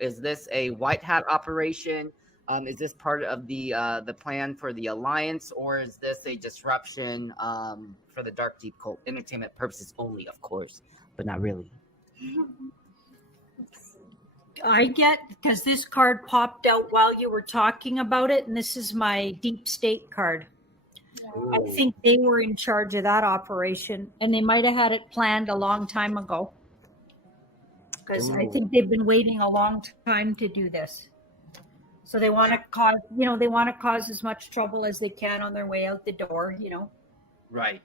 Is this a white hat operation? Is this part of the plan for the alliance, or is this a disruption for the Dark Deep Cult entertainment purposes only, of course, but not really? I get, because this card popped out while you were talking about it, and this is my deep state card. I think they were in charge of that operation, and they might have had it planned a long time ago. Because I think they've been waiting a long time to do this. So they want to cause as much trouble as they can on their way out the door, Right.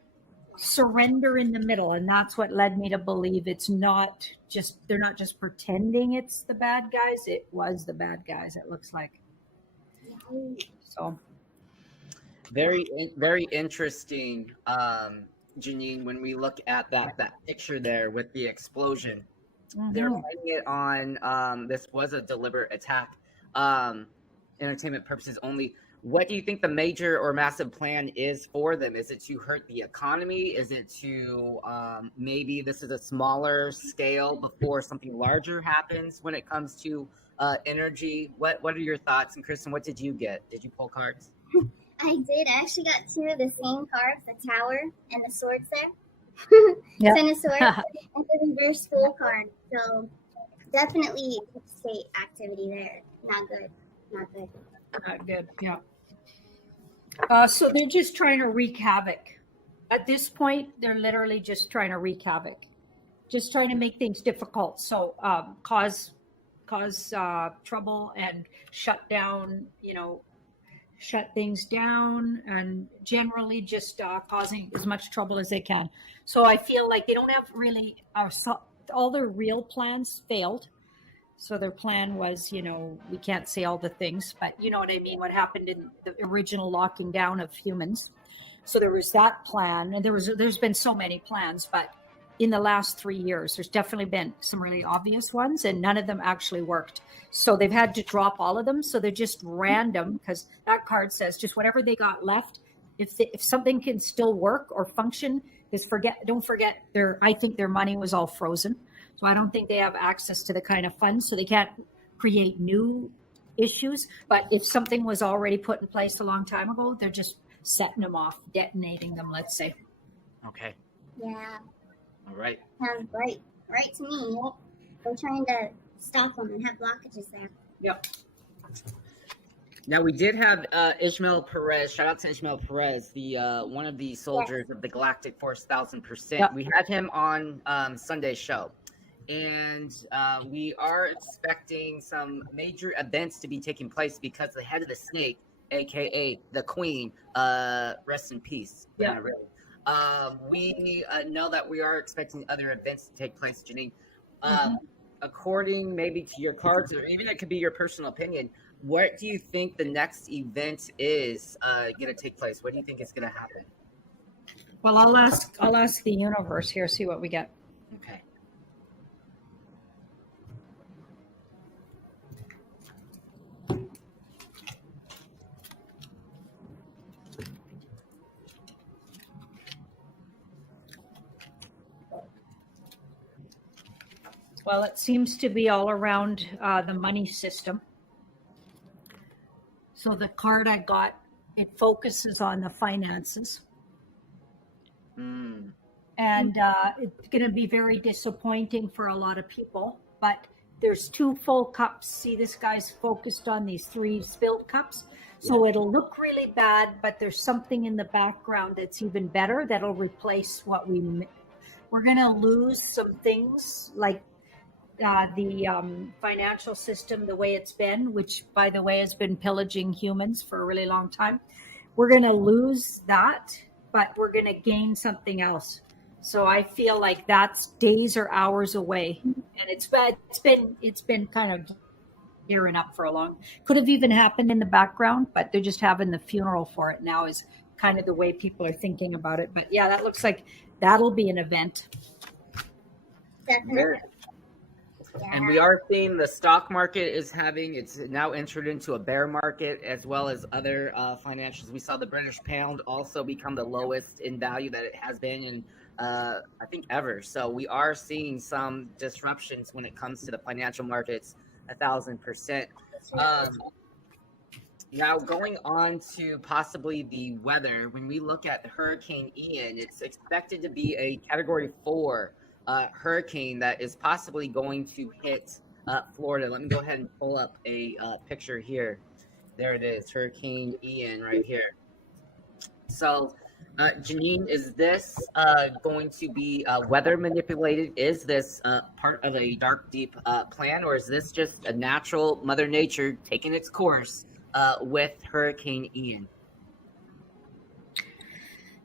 Surrender in the middle. And that's what led me to believe they're not just pretending it's the bad guys. It was the bad guys, it looks like. So. Very, very interesting, Janine, when we look at that picture there with the explosion. Mm-hmm. They're putting it on, this was a deliberate attack, entertainment purposes only. What do you think the major or massive plan is for them? Is it to hurt the economy? Is it to maybe this is a smaller scale before something larger happens when it comes to energy? What are your thoughts? And Kristen, what did you get? Did you pull cards? I did. I actually got two of the same cards, the tower and the swords there. Yep. And a sword and the reverse full card. So definitely state activity there. Not good. Not good, yeah. So they're just trying to wreak havoc. At this point, they're literally just trying to wreak havoc. Just trying to make things difficult. So cause trouble and shut things down, and generally just causing as much trouble as they can. So I feel like they don't have really all their real plans failed. So their plan was, we can't say all the things, but you know what I mean, what happened in the original locking down of humans. So there was that plan, and there's been so many plans, but in the last 3 years, there's definitely been some really obvious ones, and none of them actually worked. So they've had to drop all of them. So they're just random, because that card says just whatever they got left. If something can still work or function, don't forget I think their money was all frozen. So I don't think they have access to the kind of funds, so they can't create new issues. But if something was already put in place a long time ago, they're just setting them off, detonating them, let's say. Okay. Yeah. All right. Sounds right to me. Yep. They're trying to stop them and have blockages there. Yep. Now we did have Ismael Perez. Shout out to Ismael Perez, the one of the soldiers of the Galactic Force 1000%. Yep. We had him on Sunday's show, and we are expecting some major events to be taking place because the head of the snake, aka the Queen, rest in peace. Yeah. Really. We know that we are expecting other events to take place, Janine. According maybe to your cards, or even it could be your personal opinion, what do you think the next event is going to take place? What do you think is going to happen? Well, I'll ask the universe here, see what we get. Okay. Well, it seems to be all around the money system. So the card I got, it focuses on the finances. And it's going to be very disappointing for a lot of people. But there's 2 full cups. See, this guy's focused on these 3 spilled cups. So it'll look really bad, but there's something in the background that's even better that'll replace what we're going to lose some things like the financial system, the way it's been, which, by the way, has been pillaging humans for a really long time. We're going to lose that, but we're going to gain something else. So I feel like that's days or hours away, and it's been kind of gearing up for a long. Could have even happened in the background, but they're just having the funeral for it now. Is kind of the way people are thinking about it. But yeah, that looks like that'll be an event. Definitely. And we are seeing the stock market it's now entered into a bear market, as well as other financials. We saw the British pound also become the lowest in value that it has been in, I think, ever. So we are seeing some disruptions when it comes to the financial markets, 1,000%. Now, going on to possibly the weather, when we look at Hurricane Ian, it's expected to be a Category 4 hurricane that is possibly going to hit Florida. Let me go ahead and pull up a picture here. There it is, Hurricane Ian right here. So, Janine, is this going to be weather manipulated? Is this part of a dark, deep plan, or is this just a natural Mother Nature taking its course with Hurricane Ian?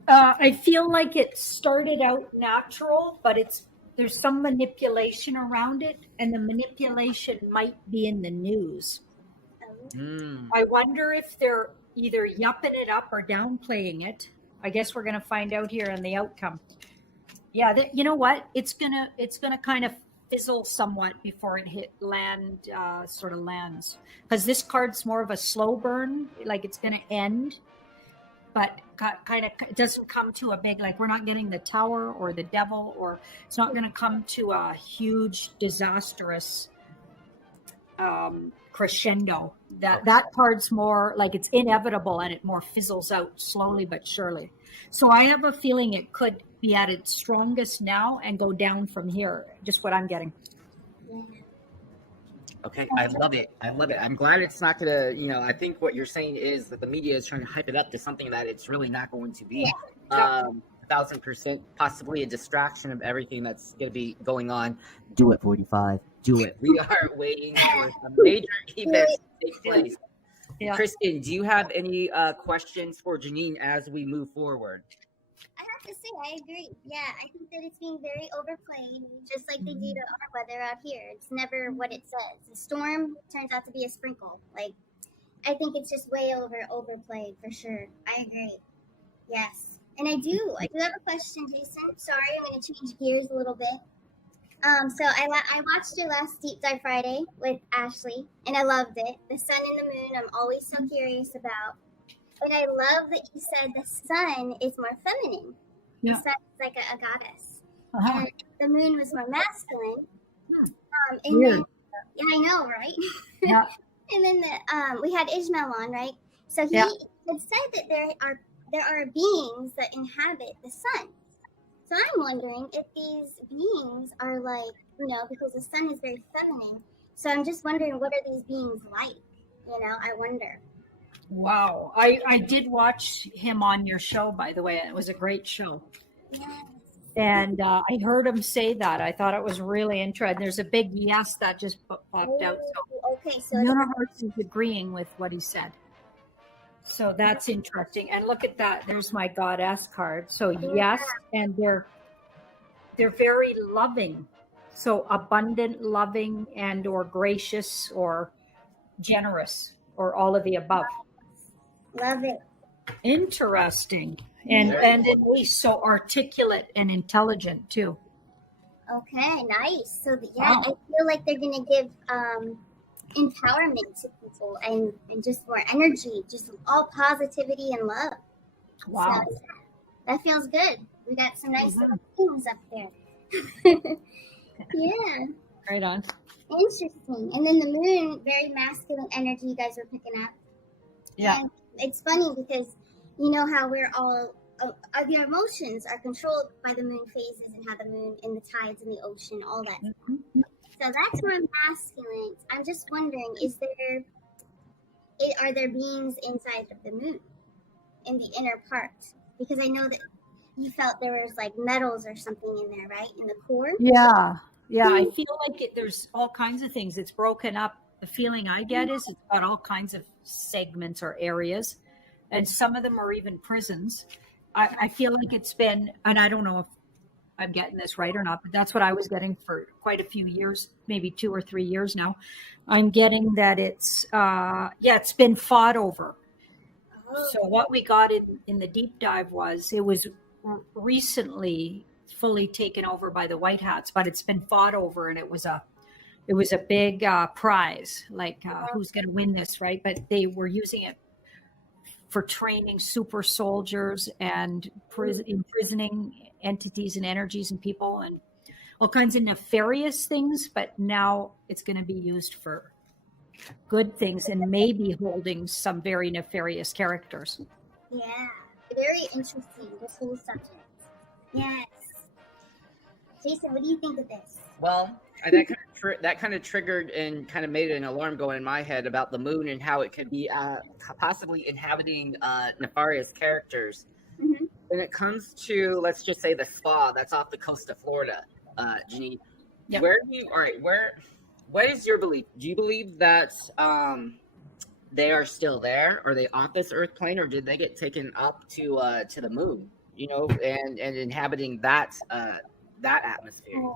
I feel like it started out natural, but there's some manipulation around it, and the manipulation might be in the news. I wonder if they're either yupping it up or downplaying it. I guess we're going to find out here in the outcome. Yeah, you know what? It's gonna kind of fizzle somewhat before it sort of lands, because this card's more of a slow burn, like it's going to end, but kind of it doesn't come to a big, like we're not getting the Tower or the Devil, or it's not going to come to a huge disastrous crescendo. That card's more like it's inevitable, and it more fizzles out slowly but surely. So I have a feeling it could be at its strongest now and go down from here. Just what I'm getting. Okay, I love it. I'm glad it's not gonna, I think what you're saying is that the media is trying to hype it up to something that it's really not going to be. 1,000%, possibly a distraction of everything that's gonna be going on. Do it, 45. Do it. We are waiting for some major events to take place. Yeah. Kristen, do you have any questions for Janine as we move forward? I have to say, I agree. Yeah, I think that it's being very overplayed, just like they do to our weather out here. It's never what it says. The storm turns out to be a sprinkle. Like, I think it's just way overplayed for sure. I agree. Yes. And I do have a question, Jason. Sorry, I'm going to change gears a little bit. So I watched your last Deep Dive Friday with Ashley, and I loved it. The sun and the moon, I'm always so curious about. And I love that you said the sun is more feminine. Yeah. The sun is like a goddess. And the moon was more masculine. And then, yeah, I know, right? Yeah. And then we had Ismael on, right? So he had said that there are beings that inhabit the sun. So I'm wondering if these beings are like, because the sun is very feminine. So I'm just wondering, what are these beings like? I wonder. Wow. I did watch him on your show, by the way. It was a great show. Yes. And I heard him say that. I thought it was really interesting. There's a big yes that just popped out. So okay. So the universe is agreeing with what he said. So that's interesting. And look at that. There's my goddess card. So yes, and they're very loving. So abundant, loving, and or gracious or generous or all of the above. Love it. Interesting. And at least so articulate and intelligent too. Okay, nice. So I feel like they're gonna give empowerment to people and just more energy, just all positivity and love. Wow. So that feels good. We got some nice little things up there. Yeah. Right on. Interesting. And then the moon, very masculine energy you guys were picking up. Yeah. And it's funny because you know how we're all, your emotions are controlled by the moon phases and how the moon and the tides in the ocean, all that. Mm-hmm. So that's more masculine. I'm just wondering, are there beings inside of the moon in the inner part? Because I know that you felt there was like metals or something in there, right? In the core? Yeah. Yeah. I feel like there's all kinds of things. It's broken up. The feeling I get is it's got all kinds of segments or areas. And some of them are even prisons. I feel like it's been, and I don't know if I'm getting this right or not, but that's what I was getting for quite a few years, maybe 2 or 3 years now. I'm getting that it's been fought over. So what we got in the deep dive it was recently fully taken over by the White Hats, but it's been fought over, and it was a big prize, like who's going to win this, right? But they were using it for training super soldiers and imprisoning entities and energies and people and all kinds of nefarious things. But now it's going to be used for good things and maybe holding some very nefarious characters. Yeah, very interesting, this whole subject. Yes. Jason, what do you think of this? Well, that kind of triggered and kind of made an alarm go in my head about the moon and how it could be possibly inhabiting nefarious characters. Mm-hmm. When it comes to, let's just say, the spa that's off the coast of Florida, Janine, Yep. what is your belief? Do you believe that they are still there? Are they off this Earth plane, or did they get taken up to the moon? You know, and inhabiting that atmosphere.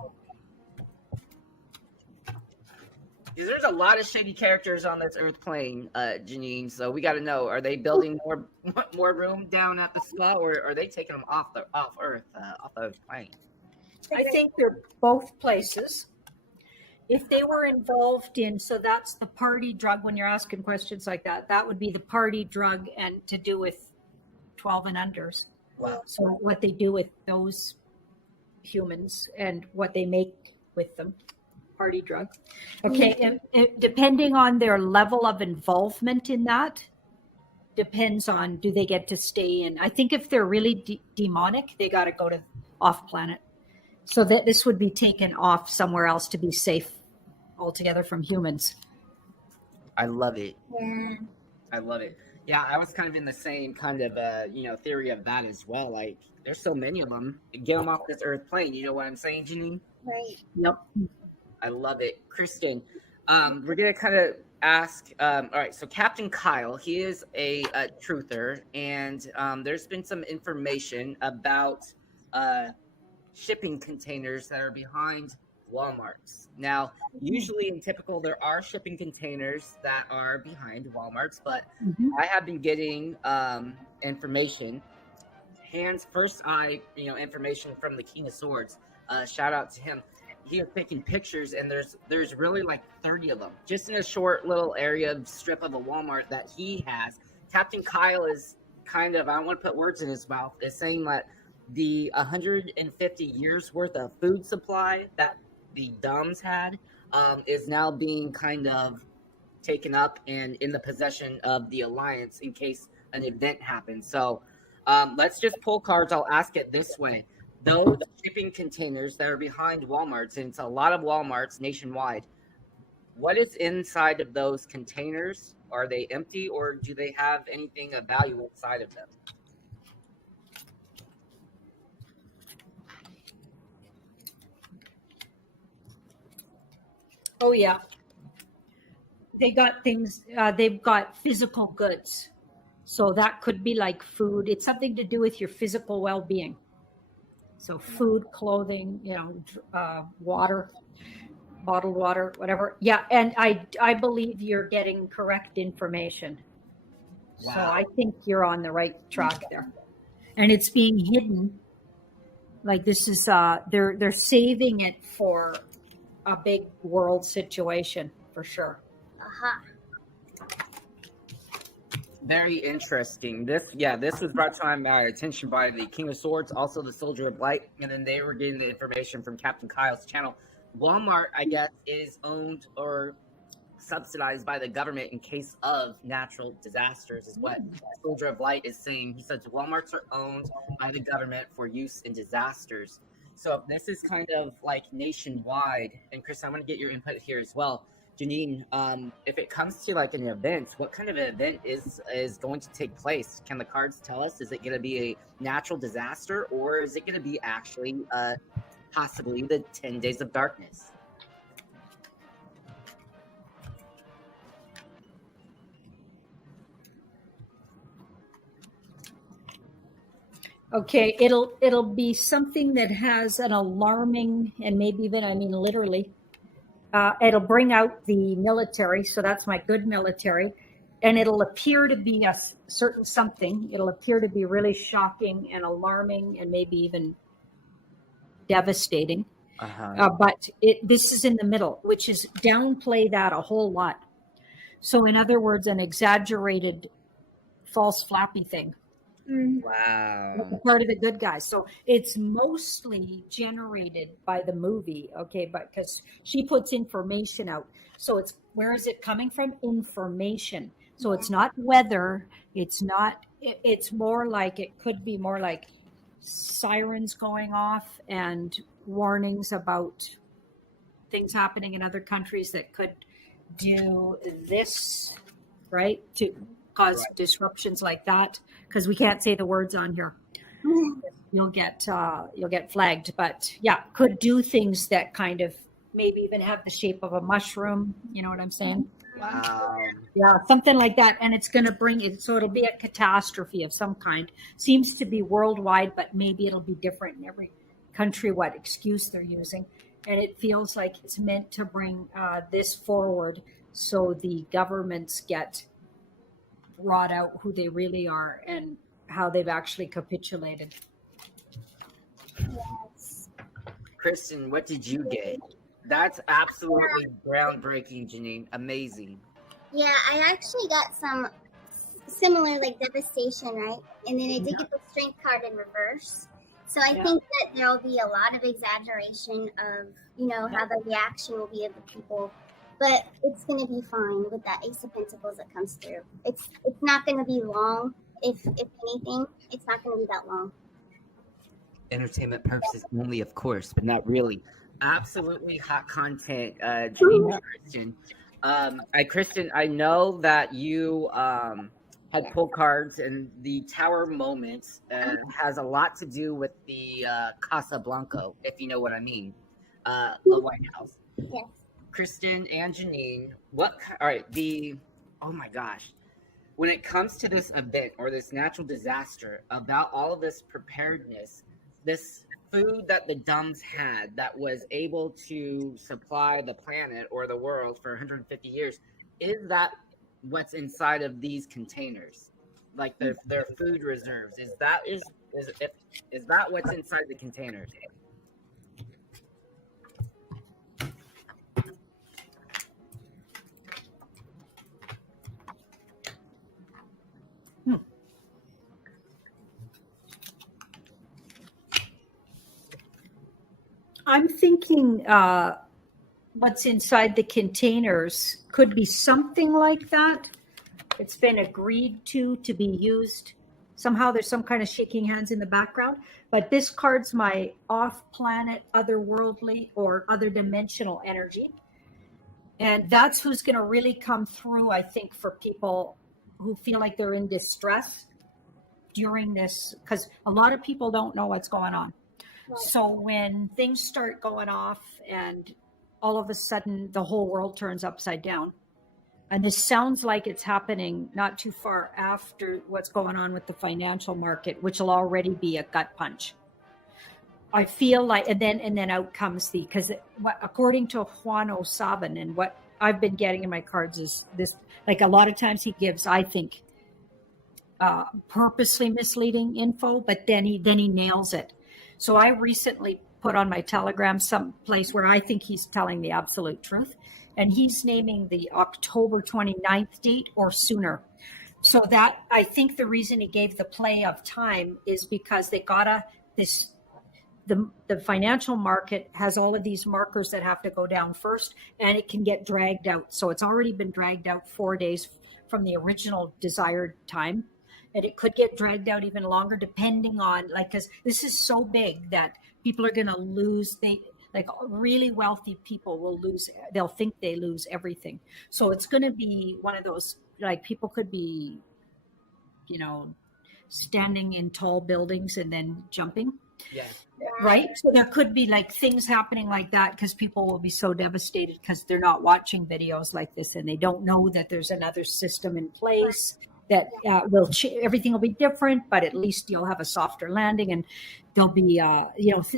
Because there's a lot of shady characters on this Earth plane, Janine. So we got to know: are they building more room down at the spa, or are they taking them off Earth, off the plane? I think they're both places. If they were involved in, so that's the party drug. When you're asking questions like that, that would be the party drug, and to do with 12 and unders. Wow. So what they do with those humans and what they make with them, party drug. Okay, and depending on their level of involvement in that, depends on, do they get to stay in? I think if they're really demonic, they got to go to off planet. So that this would be taken off somewhere else to be safe altogether from humans. I love it. Yeah. I love it. Yeah, I was kind of in the same kind of theory of that as well. Like, there's so many of them. Get them off this Earth plane. You know what I'm saying, Janine? Right. Yep. I love it, Kristen. We're gonna kind of ask. All right, so Captain Kyle, he is a truther, and there's been some information about shipping containers that are behind Walmarts. Now, usually in typical, there are shipping containers that are behind Walmarts, but I have been getting information, first eye, information from the King of Swords. Shout out to him. He was taking pictures, and there's really like 30 of them just in a short little strip of a Walmart that he has. Captain Kyle is kind of, I don't want to put words in his mouth, is saying that the 150 years worth of food supply that the Dumbs had is now being kind of taken up and in the possession of the Alliance in case an event happens. So let's just pull cards. I'll ask it this way. Those shipping containers that are behind Walmarts, and it's a lot of Walmarts nationwide, what is inside of those containers? Are they empty, or do they have anything of value inside of them? Oh yeah. They got things, they've got physical goods. So that could be like food. It's something to do with your physical well-being. So food, clothing, water, bottled water, whatever. Yeah, and I believe you're getting correct information. Wow. So I think you're on the right track there. And it's being hidden. Like this is they're saving it for a big world situation for sure. Very interesting. This was brought to my attention by the King of Swords, also the Soldier of Light, and then they were getting the information from Captain Kyle's channel. Walmart, I guess, is owned or subsidized by the government in case of natural disasters, is what Soldier of Light is saying. He says Walmarts are owned by the government for use in disasters. So this is kind of like nationwide. And Chris, I want to get your input here as well. Janine, if it comes to like an event, what kind of an event is going to take place? Can the cards tell us? Is it going to be a natural disaster, or is it going to be actually possibly the 10 Days of Darkness? Okay, it'll be something that has an alarming, and maybe even, literally, it'll bring out the military. So that's my good military. And it'll appear to be a certain something. It'll appear to be really shocking and alarming and maybe even devastating. But this is in the middle, which is downplay that a whole lot. So in other words, an exaggerated false flappy thing. Wow. Part of the good guys. So it's mostly generated by the movie, okay? But because she puts information out, so it's where is it coming from? Information. So Yeah. it's not weather. It's not. It's more like it could be more like sirens going off and warnings about things happening in other countries that could do this, right? To cause disruptions like that, because we can't say the words on here. You'll get flagged, but yeah, could do things that kind of maybe even have the shape of a mushroom. You know what I'm saying? Wow. Yeah, something like that, and it's going to bring it. So it'll be a catastrophe of some kind. Seems to be worldwide, but maybe it'll be different in every country. What excuse they're using, and it feels like it's meant to bring this forward, so the governments get brought out who they really are and how they've actually capitulated. Yes. Kristen, what did you get? That's absolutely groundbreaking, Janine. Amazing. Yeah, I actually got some similar like devastation, right? And then I did get the strength card in reverse. So I think that there'll be a lot of exaggeration of, how the reaction will be of the people. But it's gonna be fine with that Ace of Pentacles that comes through. It's not gonna be long. If anything, it's not gonna be that long. Entertainment purposes only, of course, but not really. Absolutely hot content, Janine Kristen. Kristen, I know that you had pulled cards, and the Tower moment has a lot to do with the Casa Blanco, if you know what I mean, the White House. Yes. Kristen and Janine, oh my gosh. When it comes to this event or this natural disaster, about all of this preparedness, this food that the Dumbs had that was able to supply the planet or the world for 150 years, is that what's inside of these containers? Like their food reserves? Is that what's inside the containers? I'm thinking what's inside the containers could be something like that. It's been agreed to be used. Somehow there's some kind of shaking hands in the background. But this card's my off-planet, otherworldly, or other dimensional energy. And that's who's going to really come through, I think, for people who feel like they're in distress during this, because a lot of people don't know what's going on. So when things start going off and all of a sudden the whole world turns upside down, and this sounds like it's happening not too far after what's going on with the financial market, which will already be a gut punch. I feel like, and then out comes because according to Juan O'Saban, and what I've been getting in my cards is this, like a lot of times he gives, I think, purposely misleading info, but then he nails it. So I recently put on my Telegram some place where I think he's telling the absolute truth. And he's naming the October 29th date or sooner. So that, I think the reason he gave the play of time is because they the financial market has all of these markers that have to go down first, and it can get dragged out. So it's already been dragged out 4 days from the original desired time. And it could get dragged out even longer depending on, because this is so big that people are going to lose. Really wealthy people will lose. They'll think they lose everything. So it's going to be one of those, people could be, standing in tall buildings and then jumping. Yeah. Right. So there could be things happening like that because people will be so devastated because they're not watching videos like this and they don't know that there's another system in place. That everything will be different, but at least you'll have a softer landing, and there'll be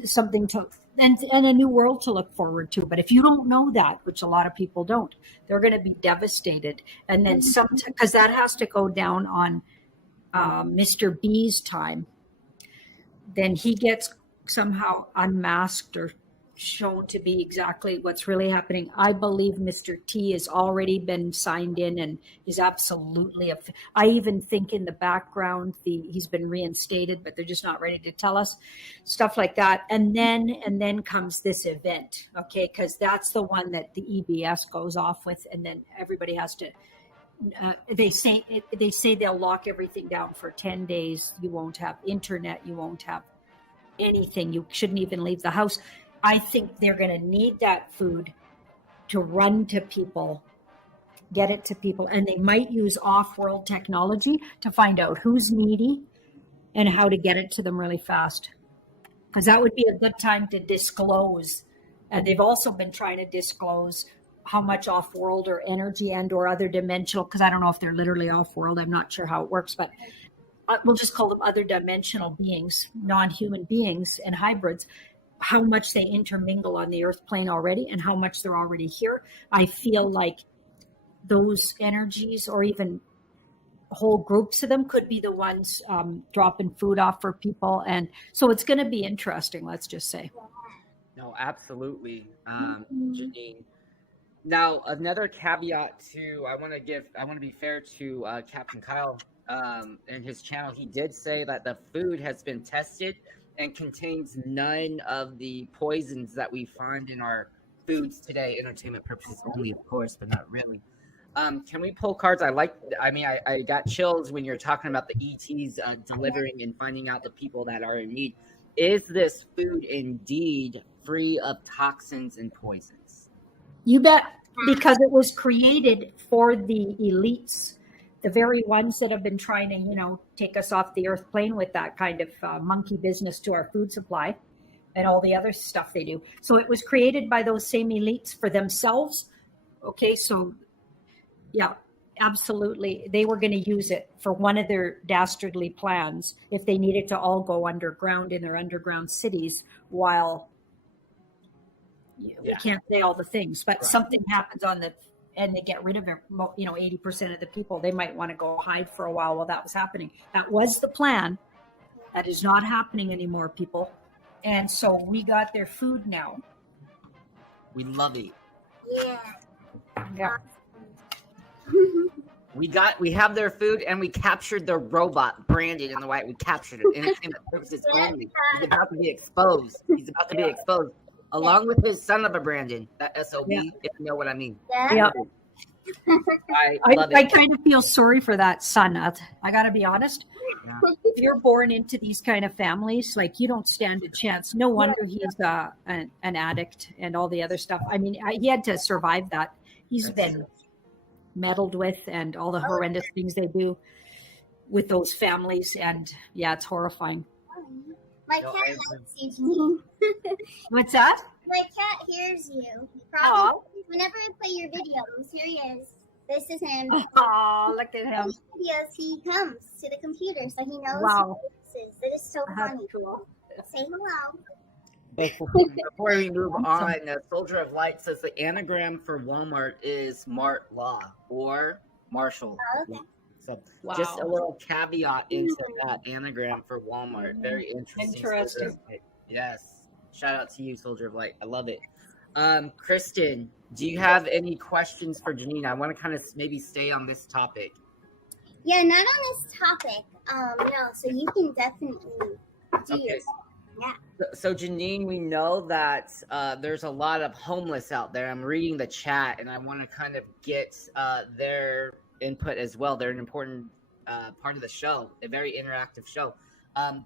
something to and a new world to look forward to. But if you don't know that, which a lot of people don't, they're going to be devastated. And then because that has to go down on Mr. B's time, then he gets somehow unmasked or shown to be exactly what's really happening. I believe Mr. T has already been signed in and is absolutely. I even think in the background he's been reinstated, but they're just not ready to tell us stuff like that. And then comes this event, okay? Because that's the one that the EBS goes off with, and then everybody has to. They say they'll lock everything down for 10 days. You won't have internet. You won't have anything. You shouldn't even leave the house. I think they're going to need that food to run to people, get it to people, and they might use off-world technology to find out who's needy and how to get it to them really fast. Because that would be a good time to disclose. And they've also been trying to disclose how much off-world or energy and or other dimensional, because I don't know if they're literally off-world. I'm not sure how it works, but we'll just call them other dimensional beings, non-human beings and hybrids, how much they intermingle on the earth plane already and how much they're already here. I feel like those energies or even whole groups of them could be the ones dropping food off for people. And so it's going to be interesting, let's just say. No, absolutely, Janine. Now, another caveat too, I want to be fair to Captain Kyle and his channel. He did say that the food has been tested and contains none of the poisons that we find in our foods today. Entertainment purposes only, of course, but not really. Can we pull cards? I got chills when you're talking about the ETs delivering and finding out the people that are in need. Is this food indeed free of toxins and poisons? You bet, because it was created for the elites, the very ones that have been trying to, take us off the earth plane with that kind of monkey business to our food supply and all the other stuff they do. So it was created by those same elites for themselves. Okay, so yeah, absolutely. They were going to use it for one of their dastardly plans if they needed to all go underground in their underground cities while we can't say all the things, but something happens and they get rid of it, 80% of the people. They might want to go hide for a while that was happening. That was the plan. That is not happening anymore, people. And so we got their food now. We love it. Yeah. We have their food, and we captured the robot branded in the white. We captured it, and it's in the purposes only. He's about to be exposed. Along with his son of a Brandon, that SOB, if you know what I mean. Yeah. I kind of feel sorry for that son. I got to be honest. Yeah. If you're born into these kind of families, like, you don't stand a chance. No wonder he's an addict and all the other stuff. I mean, he had to survive that. He's been meddled with and all the horrendous things they do with those families. And yeah, it's horrifying. My cat likes you, Janine. What's that? My cat hears you. Probably, whenever I play your videos, here he is. This is him. Oh, look at him. Videos, he comes to the computer, so he knows. Wow. Who this is. It is so funny. Cool. Say hello. Before we move on, Soldier of Light says the anagram for Walmart is Mart Law or Marshall Law. So just a little caveat into that anagram for Walmart. Very interesting. Yes. Shout out to you, Soldier of Light. I love it. Kristen, do you have any questions for Janine? I want to kind of maybe stay on this topic. Yeah, not on this topic. No, so you can definitely do it. Yeah. So Janine, we know that there's a lot of homeless out there. I'm reading the chat, and I want to kind of get their input as well. They're an important part of the show, a very interactive show.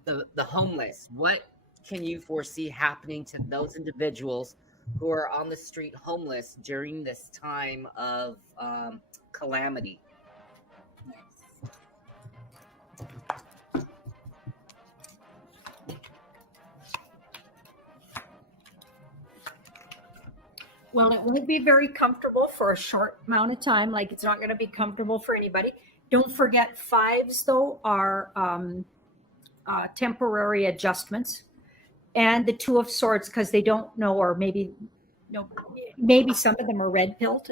The homeless, what can you foresee happening to those individuals who are on the street homeless during this time of calamity? Well, it won't be very comfortable for a short amount of time. Like, it's not going to be comfortable for anybody. Don't forget, fives, though, are temporary adjustments. And the Two of Swords, because they don't know, or maybe some of them are red-pilled.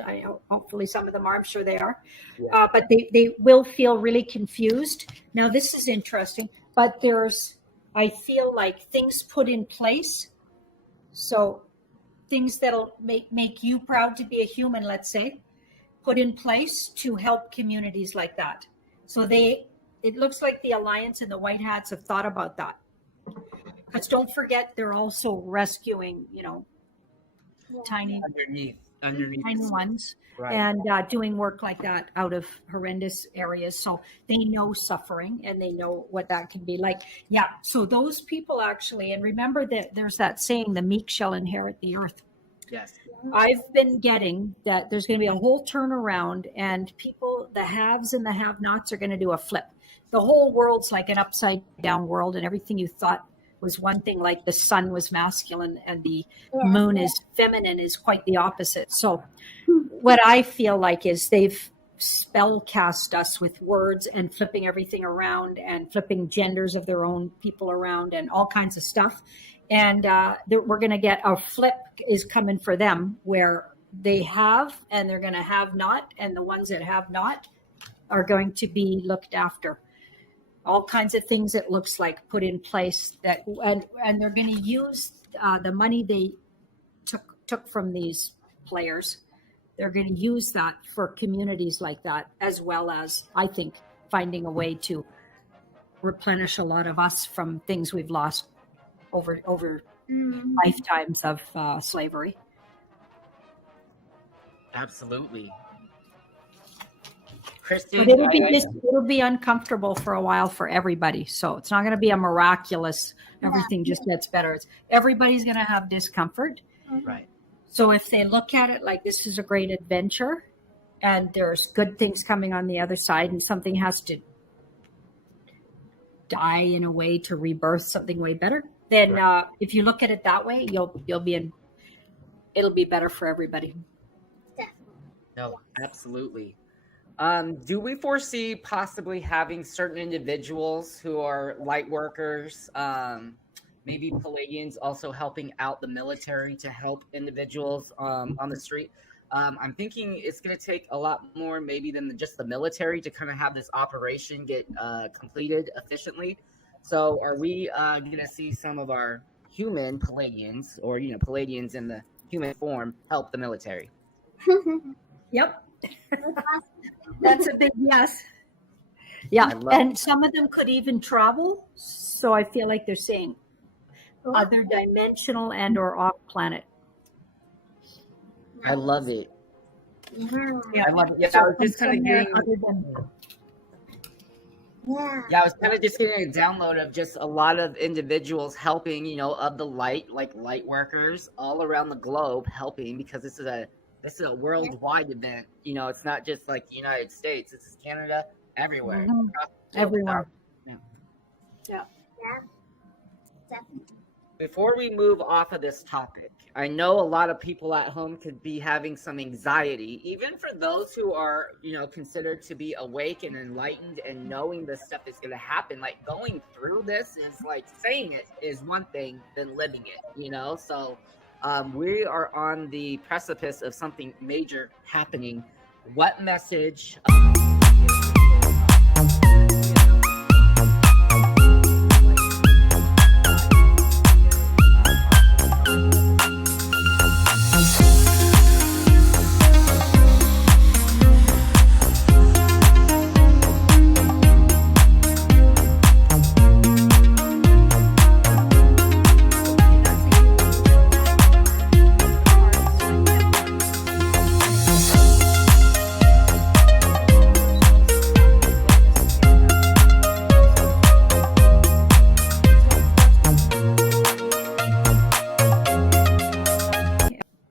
Hopefully some of them are. I'm sure they are. Yeah. But they will feel really confused. Now, this is interesting. But I feel like things put in place. So things that'll make you proud to be a human, let's say, put in place to help communities like that. So it looks like the Alliance and the White Hats have thought about that. Because don't forget, they're also rescuing, tiny ones, Right. and doing work like that out of horrendous areas. So they know suffering and they know what that can be like. Yeah. So those people actually, and remember that there's that saying, the meek shall inherit the earth. Yes. I've been getting that there's going to be a whole turnaround, and people, the haves and the have-nots, are going to do a flip. The whole world's like an upside down world, and everything you thought was one thing, like the sun was masculine and the moon is feminine, is quite the opposite. So what I feel like is they've spell cast us with words and flipping everything around and flipping genders of their own people around and all kinds of stuff. And we're going to get a flip is coming for them, where they have and they're going to have not, and the ones that have not are going to be looked after. All kinds of things, it looks like, put in place that, and they're going to use the money they took from these players. They're going to use that for communities like that, as well as, I think, finding a way to replenish a lot of us from things we've lost over lifetimes of slavery. Absolutely. Kristen, But it'll be uncomfortable for a while for everybody. So it's not going to be a miraculous, everything just gets better. Everybody's going to have discomfort. Right. So if they look at it like this is a great adventure and there's good things coming on the other side, and something has to die in a way to rebirth something way better, then if you look at it that way, it'll be better for everybody. No, absolutely. Do we foresee possibly having certain individuals who are light workers, maybe Palladians, also helping out the military to help individuals on the street? I'm thinking it's going to take a lot more maybe than just the military to kind of have this operation get completed efficiently. So are we going to see some of our human Palladians, or Palladians in the human form, help the military? Yep. That's a big yes. Yeah, and some of them could even travel. So I feel like they're saying other dimensional and or off planet. I love it. Yeah, I love it. Yeah, I was just kind of getting. Yeah, I was kind of just getting a download of just a lot of individuals helping, of the light, like light workers all around the globe helping, because this is a worldwide event. It's not just like the United States. This is Canada, everywhere. Mm-hmm. Everywhere. Yeah. Definitely. Before we move off of this topic, I know a lot of people at home could be having some anxiety, even for those who are, considered to be awake and enlightened and knowing this stuff is going to happen. Like, going through this is like, saying it is one thing than living it, So we are on the precipice of something major happening. What message?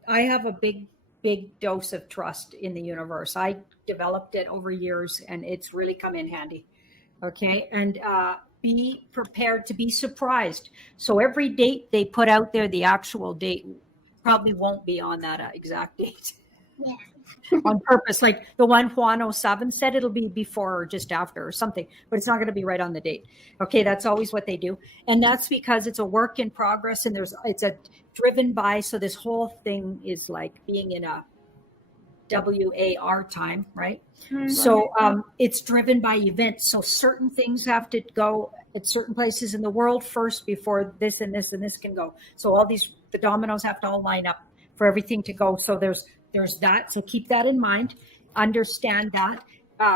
I have a big dose of trust in the universe. I developed it over years, and it's really come in handy. Okay. And be prepared to be surprised. So every date they put out there, the actual date probably won't be on that exact date. Yeah. On purpose. Like the one Juan 07 said, it'll be before or just after or something, but it's not going to be right on the date. Okay. That's always what they do. And that's because it's a work in progress, and it's a driven by. So this whole thing is like being in a WAR time, right? Mm-hmm. So it's driven by events. So certain things have to go at certain places in the world first before this and this and this can go. So all the dominoes have to all line up for everything to go. So there's that. So keep that in mind. Understand that.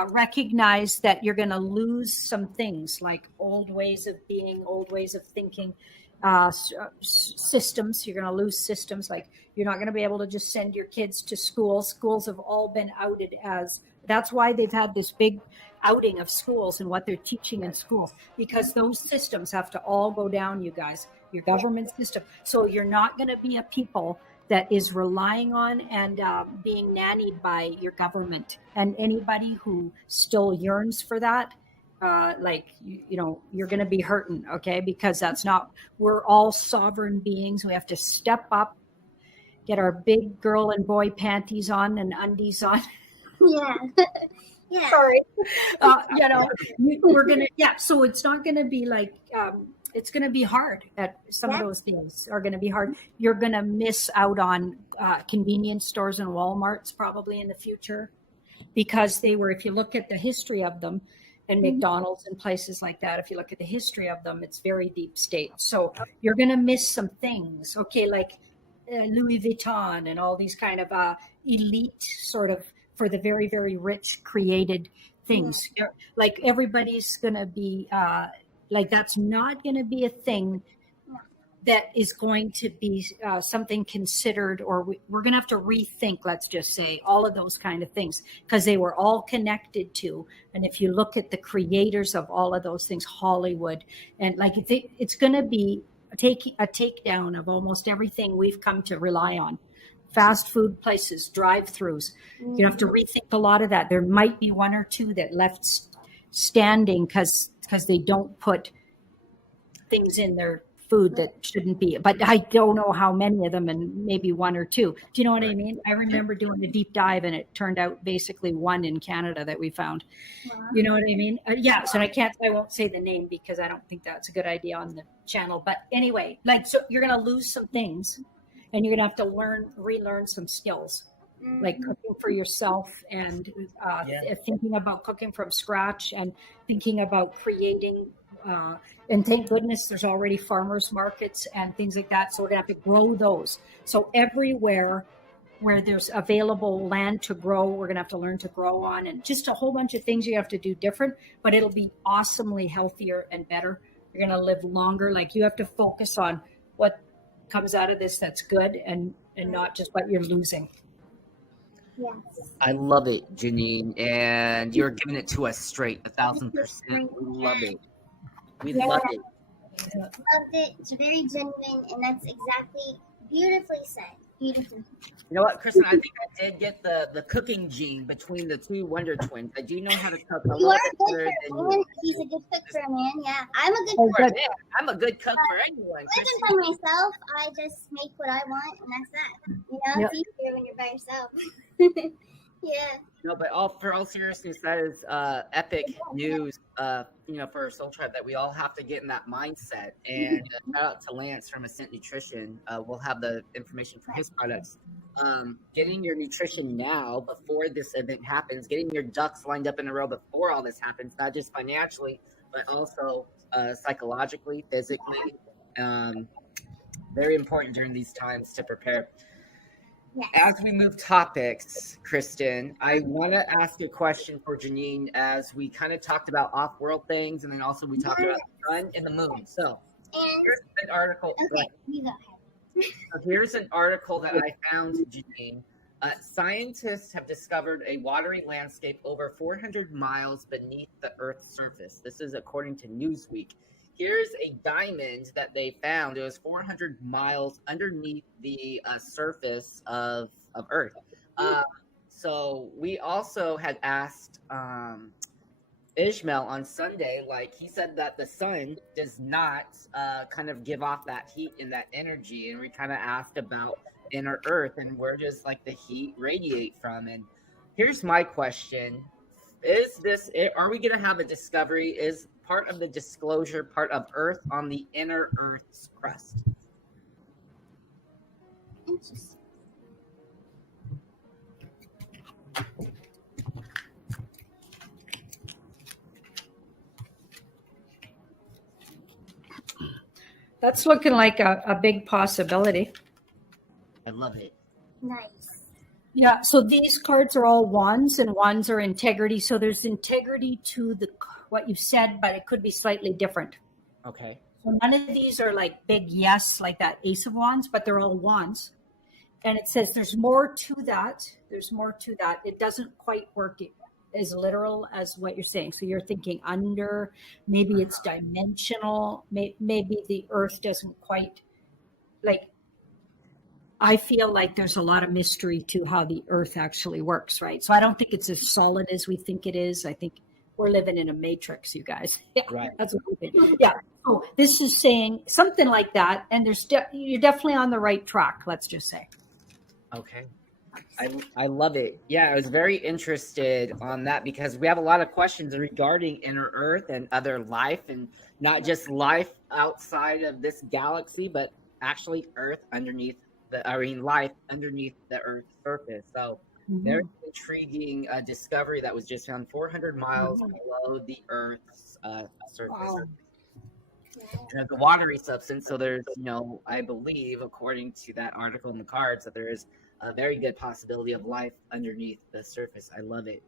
Recognize that you're going to lose some things like old ways of being, old ways of thinking, systems. You're going to lose systems. Like you're not going to be able to just send your kids to school. Schools have all been outed as, that's why they've had this big outing of schools and what they're teaching in school, because those systems have to all go down, you guys, your government system. So you're not going to be a people that is relying on and being nannied by your government. And anybody who still yearns for that, you're going to be hurting, okay? Because that's not, we're all sovereign beings. We have to step up, get our big girl and boy panties on and undies on. Yeah. Yeah. Sorry. We're going to, so it's not going to be like, it's going to be hard at some of those things are going to be hard. You're going to miss out on convenience stores and Walmarts probably in the future, because they were, if you look at the history of them, and McDonald's and places like that, if you look at the history of them, it's very deep state. So you're going to miss some things, okay, like Louis Vuitton and all these kind of elite sort of, for the very, very rich created things. Like everybody's going to be like, that's not going to be a thing that is going to be something considered, or we're going to have to rethink, let's just say, all of those kind of things, because they were all connected to. And if you look at the creators of all of those things, Hollywood, and like it's going to be a takedown of almost everything we've come to rely on. Fast food places, drive-throughs. You have to rethink a lot of that. There might be one or two that left standing because they don't put things in their food that shouldn't be. But I don't know how many of them, and maybe one or two. Do you know what I mean? I remember doing a deep dive, and it turned out basically one in Canada that we found. You know what I mean? So I won't say the name because I don't think that's a good idea on the channel. But anyway, so you're going to lose some things, and you're going to have to relearn some skills, like cooking for yourself, and thinking about cooking from scratch, and thinking about creating. And thank goodness there's already farmers markets and things like that. So we're going to have to grow those. So everywhere where there's available land to grow, we're going to have to learn to grow on, and just a whole bunch of things you have to do different, but it'll be awesomely healthier and better. You're going to live longer. Like you have to focus on what comes out of this that's good, and not just what you're losing. Yes. I love it, Janine, and you're giving it to us straight, 1,000%. We love it. We love it. Loved it. It's very genuine, and that's exactly beautifully said. Beautifully. You know what, Kristen? I think I did get the cooking gene between the two Wonder Twins. I do know how to cook a You little are bit a better good than cook, man. you. He's a good cook for a man. Yeah, I'm a good Oh, cook. good. Man, I'm a good cook for anyone, I Kristen. just by myself. I just make what I want, and that's that. You know, it's easier when you're by yourself. Yeah. No, but for all seriousness, that is epic news. For Soul Tribe, that we all have to get in that mindset. And shout out to Lance from Ascent Nutrition. We'll have the information for his products. Getting your nutrition now before this event happens, getting your ducks lined up in a row before all this happens, not just financially, but also psychologically, physically. Very important during these times to prepare. Yes. As we move topics, Kristen, I want to ask a question for Janine, as we kind of talked about off-world things, and then also we talked about the sun and the moon. So here's an article. Okay, you go ahead. Here's an article that I found, Janine. Scientists have discovered a watery landscape over 400 miles beneath the Earth's surface. This is according to Newsweek. Here's a diamond that they found. It was 400 miles underneath the surface of Earth. So we also had asked Ismael on Sunday, like he said that the sun does not kind of give off that heat and that energy. And we kind of asked about inner Earth and where does like the heat radiate from. And here's my question. Are we going to have a discovery? Is part of the disclosure part of Earth on the inner Earth's crust? Interesting. That's looking like a big possibility. I love it. Yeah, so these cards are all wands, and wands are integrity. So there's integrity to what you've said, but it could be slightly different. Okay. So none of these are like big yes, like that Ace of Wands, but they're all wands. And it says there's more to that. There's more to that. It doesn't quite work as literal as what you're saying. So you're thinking under, maybe it's dimensional, maybe the earth doesn't quite, like, I feel like there's a lot of mystery to how the earth actually works, right? So I don't think it's as solid as we think it is. I think we're living in a matrix, you guys. Yeah, Right. that's what we think. Yeah. So this is saying something like that, and you're definitely on the right track. Let's just say. Okay. I love it. Yeah, I was very interested on that because we have a lot of questions regarding inner Earth and other life, and not just life outside of this galaxy, but actually Earth underneath life underneath the Earth's surface. So very intriguing discovery that was just found 400 miles below the Earth's surface. Wow. The watery substance. So there's, I believe, according to that article in the cards, that there is a very good possibility of life underneath the surface. I love it.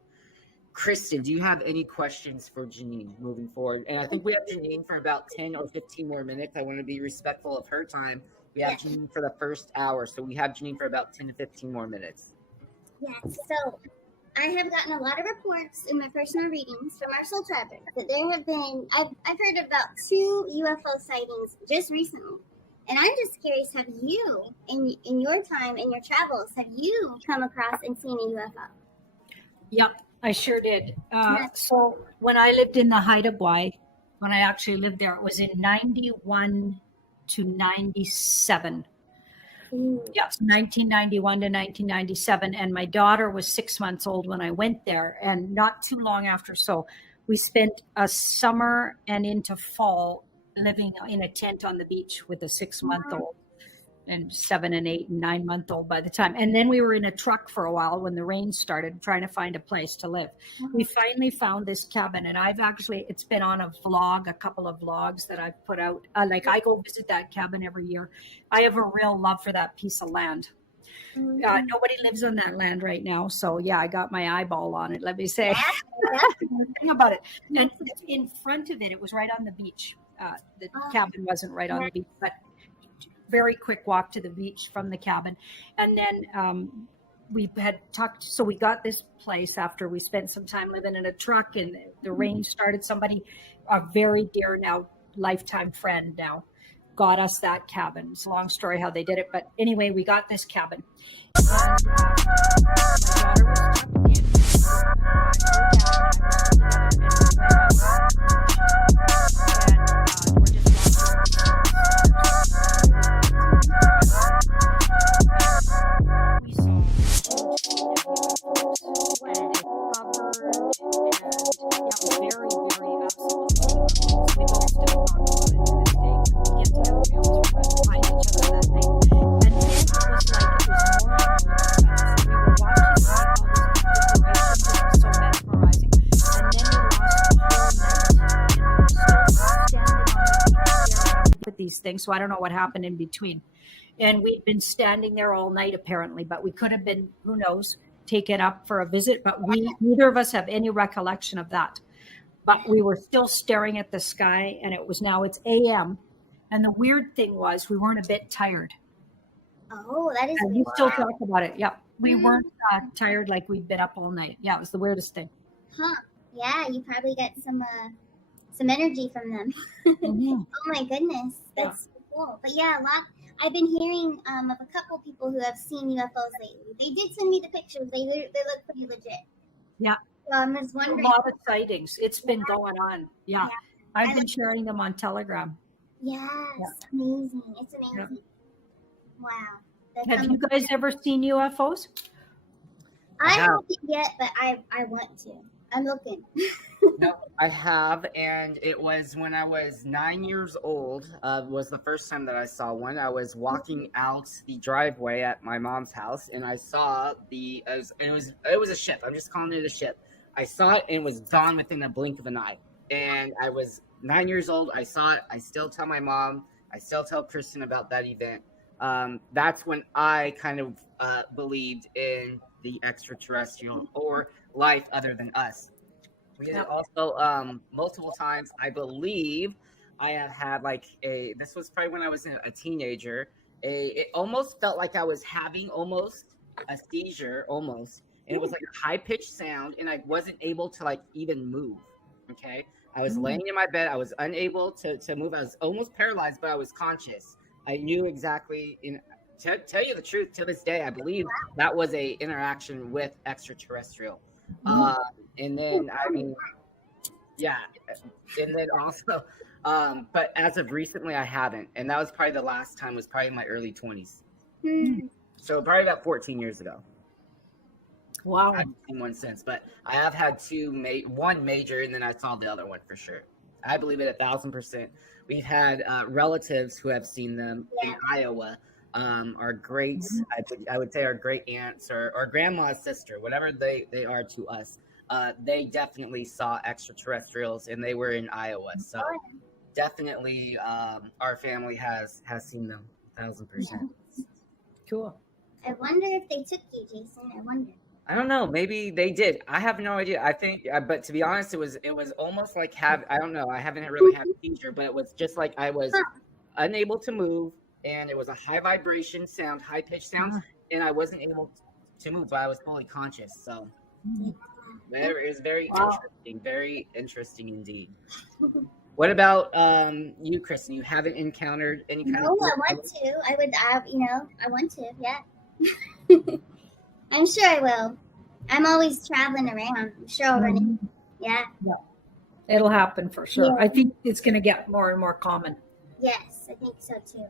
Kristen, do you have any questions for Janine moving forward? And I think we have Janine for about 10 or 15 more minutes. I want to be respectful of her time. We have Janine for the first hour, so we have Janine for about 10 to 15 more minutes. Yes, so I have gotten a lot of reports in my personal readings from our soul travelers that there have been, I've heard about 2 UFO sightings just recently. And I'm just curious, have you, in your time, in your travels, have you come across and seen a UFO? Yep, I sure did. So when I lived in the Haida Gwaii, when I actually lived there, it was in 91 to 97. Yes, 1991 to 1997. And my daughter was 6 months old when I went there. And not too long after, so we spent a summer and into fall living in a tent on the beach with a 6-month-old and 7 and 8 and 9-month-old by the time. And then we were in a truck for a while when the rain started, trying to find a place to live. We finally found this cabin, and it's been on a couple of vlogs that I've put out. I go visit that cabin every year. I have a real love for that piece of land. Nobody lives on that land right now. So yeah, I got my eyeball on it. Let me say thing about it. And in front of it was right on the beach. The cabin wasn't right on the beach, but very quick walk to the beach from the cabin. And then we had talked, so we got this place after we spent some time living in a truck, and the rain started. Somebody, a very dear now lifetime friend now, got us that cabin. It's a long story how they did it, but anyway, we got this cabin. And, my daughter was tucked in. These things, so I don't know what happened in between. And we'd been standing there all night apparently, but we could have been, who knows, taken up for a visit, but neither of us have any recollection of that. But we were still staring at the sky, and it's AM, and the weird thing was we weren't a bit tired. Oh, that is and we still talk about it. Yep, we weren't tired, like we'd been up all night. Yeah, it was the weirdest thing. Yeah, you probably get some energy from them. Oh my goodness, that's so cool. But yeah, I've been hearing of a couple people who have seen UFOs lately. They did send me the pictures. They look pretty legit. Yeah. So I'm just wondering. A lot of sightings. It's been going on. Yeah. I've been sharing them on Telegram. Yes. Amazing. It's amazing. Yeah. Wow. Have you guys ever seen UFOs? I haven't yet, but I want to. I'm looking. No, I have, and it was when I was 9 years old. Was the first time that I saw one. I was walking out the driveway at my mom's house, and I saw it was a ship. I'm just calling it a ship. I saw it, and it was gone within a blink of an eye. And I was 9 years old. I saw it. I still tell my mom. I still tell Kristen about that event. That's when I kind of believed in the extraterrestrial or life other than us. We had also multiple times, I believe, I have had like this was probably when I was a teenager. It almost felt like I was having almost a seizure, almost, and it was like a high pitched sound, and I wasn't able to like even move. Okay, I was laying in my bed, I was unable to move. I was almost paralyzed, but I was conscious. I knew exactly. To tell you the truth, to this day, I believe that was a interaction with extraterrestrial. And then I mean, yeah, and then also, but as of recently, I haven't, and that was probably the last time was probably in my early 20s. So probably about 14 years ago. Wow. I haven't seen one since, but I have had one major, and then I saw the other one for sure. I believe it 1,000%. We've had relatives who have seen them in Iowa. Our great, I would say our great aunts or grandma's sister, whatever they are to us. They definitely saw extraterrestrials, and they were in Iowa. So definitely, our family has seen them 1,000%. Cool. I wonder if they took you, Jason. I wonder. I don't know. Maybe they did. I have no idea. I think, but to be honest, it was almost like I don't know. I haven't really had a seizure, but it was just like I was unable to move, and it was a high vibration sound, high pitched sound, and I wasn't able to move, but I was fully conscious. So it was very interesting indeed. What about you, Kristen? You haven't encountered any kind of? No, I want to. I would. I want to. Yeah. I'm sure I will. I'm always traveling around. I'm sure I'll run in. Yeah. It'll happen for sure. Yeah. I think it's going to get more and more common. Yes, I think so too.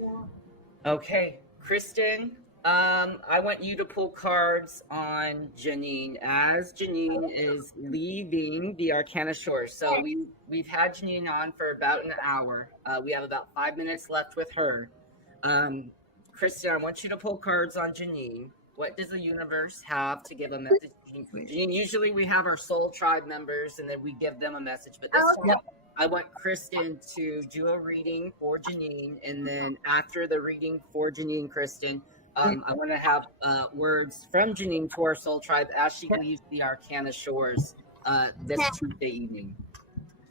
Yeah. Okay, Kristen. I want you to pull cards on Janine as Janine is leaving the Arcana Shore. So we've had Janine on for about an hour. We have about 5 minutes left with her. Kristen, I want you to pull cards on Janine. What does the universe have to give a message to Janine? Usually we have our soul tribe members and then we give them a message. But this time, I want Kristen to do a reading for Janine. And then after the reading for Janine, Kristen, I want to have words from Janine to our soul tribe as she leaves the Arcana Shores this Tuesday evening.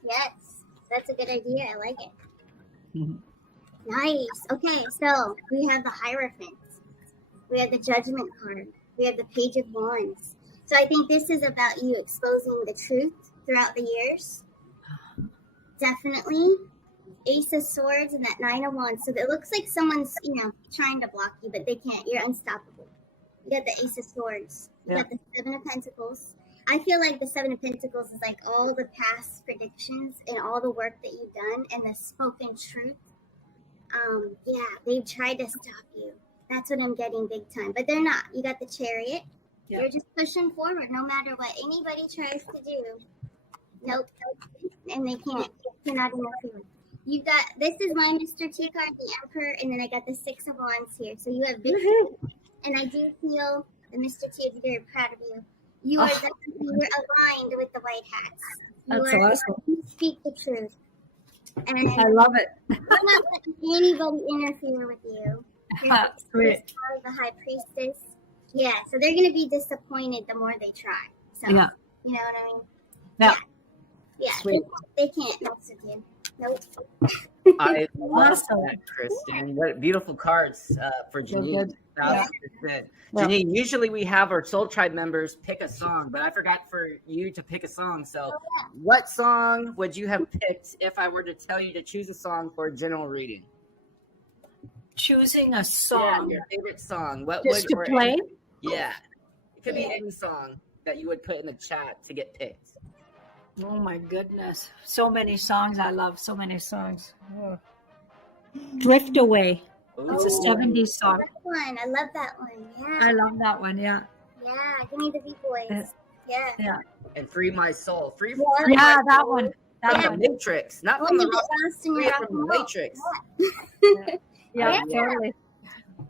Yes, that's a good idea. I like it. Nice. Okay, so we have the Hierophant. We have the Judgment card. We have the Page of Wands. So I think this is about you exposing the truth throughout the years. Definitely. Ace of Swords and that Nine of Wands. So it looks like someone's, trying to block you, but they can't. You're unstoppable. You got the Ace of Swords. You got the Seven of Pentacles. I feel like the Seven of Pentacles is like all the past predictions and all the work that you've done and the spoken truth. They've tried to stop you. That's what I'm getting big time. But they're not. You got the Chariot. Yeah. You're just pushing forward no matter what anybody tries to do. Nope. And they can't. They cannot interfere. You got, this is my Mr. T card, the Emperor, and then I got the Six of Wands here. So you have victory. And I do feel the Mr. T is very proud of you. You are definitely, you're aligned with the White Hats. That's awesome. You speak the truth. And I love it. You're not letting anybody interfere with you. That's great. The High Priestess. Yeah, so they're going to be disappointed the more they try. So, you know what I mean? Yeah, they can't mess with you. Nope. I love that, Kristen. What beautiful cards for Janine. Janine, usually we have our Soul Tribe members pick a song, but I forgot for you to pick a song. So what song would you have picked if I were to tell you to choose a song for a general reading? Choosing a song. Yeah, your favorite song. What Just would to play? Yeah. It could be any song that you would put in the chat to get picked. Oh my goodness. So many songs I love. So many songs. Oh. Drift Away. It's a 70s song. That one. I love that one. Yeah. I love that one. Yeah. Yeah. Give me the big boys. Yeah. And Free My Soul. Free that one. That one. Matrix. Not from the Matrix. Yeah, totally.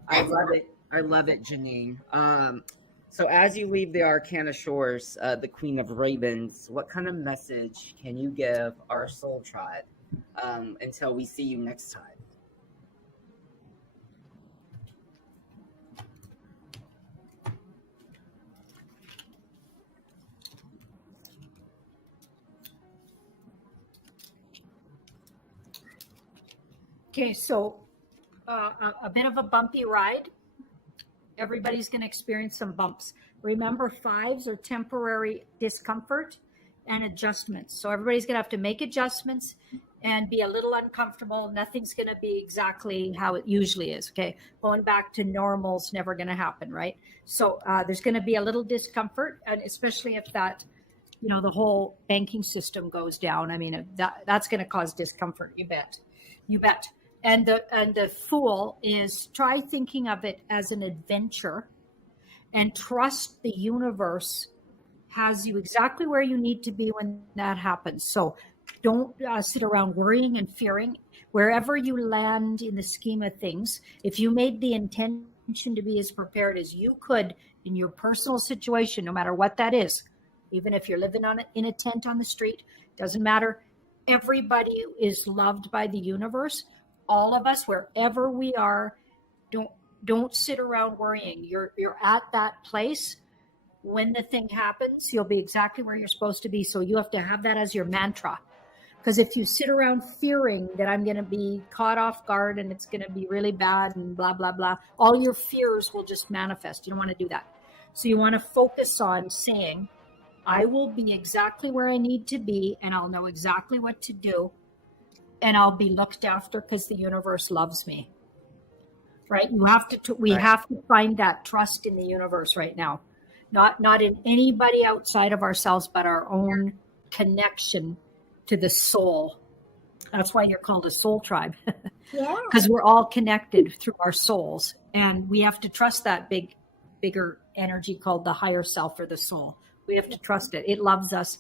I love it. I love it, Janine. So as you leave the Arcana Shores, the Queen of Ravens, what kind of message can you give our soul tribe until we see you next time? Okay, so a bit of a bumpy ride. Everybody's going to experience some bumps. Remember, fives are temporary discomfort and adjustments. So everybody's going to have to make adjustments and be a little uncomfortable. Nothing's going to be exactly how it usually is. Okay. Going back to normal is never going to happen, right? So there's going to be a little discomfort, and especially if that, the whole banking system goes down. I mean, that's going to cause discomfort. You bet. You bet. And the fool is, try thinking of it as an adventure and trust the universe has you exactly where you need to be when that happens. So don't sit around worrying and fearing. Wherever you land in the scheme of things, if you made the intention to be as prepared as you could in your personal situation, no matter what that is, even if you're living in a tent on the street, doesn't matter. Everybody is loved by the universe. All of us, wherever we are, don't sit around worrying. You're at that place. When the thing happens, you'll be exactly where you're supposed to be. So you have to have that as your mantra. Because if you sit around fearing that I'm going to be caught off guard and it's going to be really bad and blah, blah, blah, all your fears will just manifest. You don't want to do that. So you want to focus on saying, I will be exactly where I need to be, and I'll know exactly what to do, and I'll be looked after because the universe loves me. Right? You have to. We have to find that trust in the universe right now, not in anybody outside of ourselves, but our own connection to the soul. That's why you're called a soul tribe, because we're all connected through our souls, and we have to trust that bigger energy called the higher self or the soul. We have to trust it. It loves us.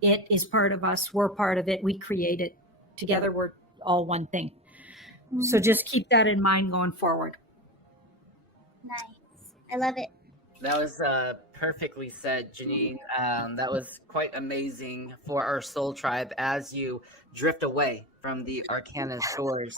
It is part of us. We're part of it. We create it. Together, we're all one thing. Mm-hmm. So just keep that in mind going forward. Nice. I love it. That was perfectly said, Janine. That was quite amazing for our soul tribe as you drift away from the Arcana shores.